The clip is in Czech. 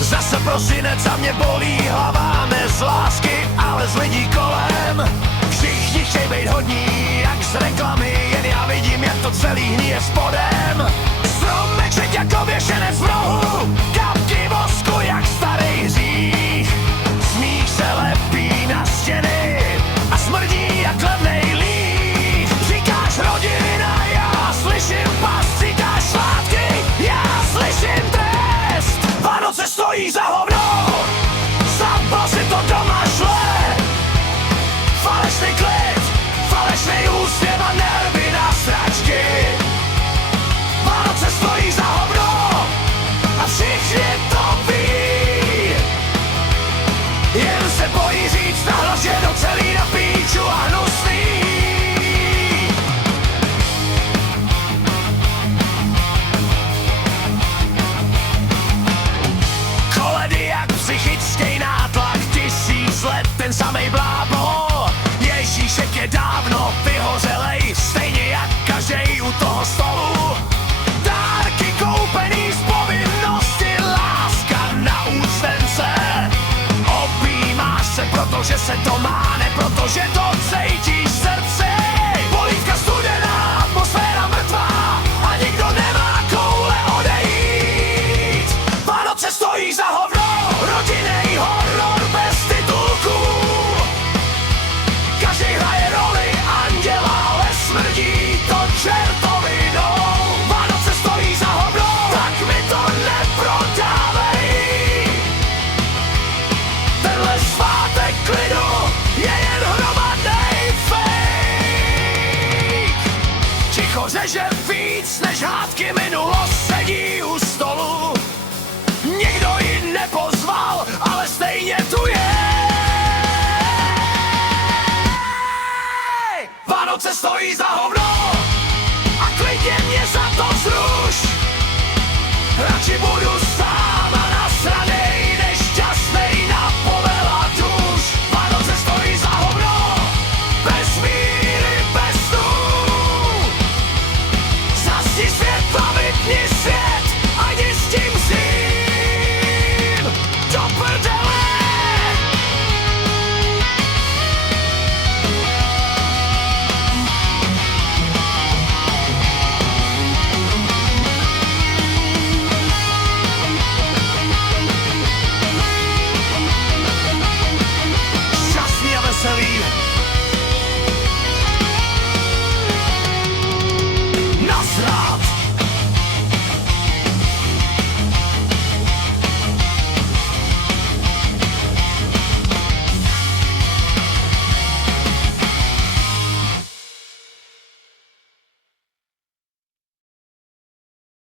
Zase prosinec a mě bolí hlava, ne z lásky, ale z lidí kolem. Všichni chtějí být hodní, jak z reklamy, jen já vidím, jak to celý hníje spodem. Stromeček jako věšenec v rohu, kapky vosku jak starý hřích. Smích se lepí na stěny a smrdí jak levnej líh. Říkáš rodina, já slyším pas, říkáš svátky, já slyším trest. Vánoce stojí za hovno, sám si to doma šle. Falešný klid, falešný úsměv a nervy na sračky. Vánoce stojí za hovno a všichni to ví. Jen se bojí říct nahlas, že do celý na píču a hnusný. Koledy jak psychický nátlak, 1000 let ten samej blábol. Ježíšek je dávno vyhořelej, stejně jak každej u toho stolu. Dárky koupený z povinnosti, láska na účtence. Objímáš se, protože se to má, ne protože to cítíš v srdci. Polívka studená, atmosféra mrtvá a nikdo nemá koule odejít. Vánoce stojí za hovno, rodinný horor bez titulků. Každý hraje roli anděla, ale smrdí to čertovinou. Vánoce stojí za hovno, tak mi to neprodávej. Tenhle svátek klidu je jen hromadnej fake. Ticho řeže víc než hádky, minulost sedí u stolu. Nikdo ji nepozval, ale stejně tu je. Vánoce stojí za hovno a klidně mě za to zruš. Radši budu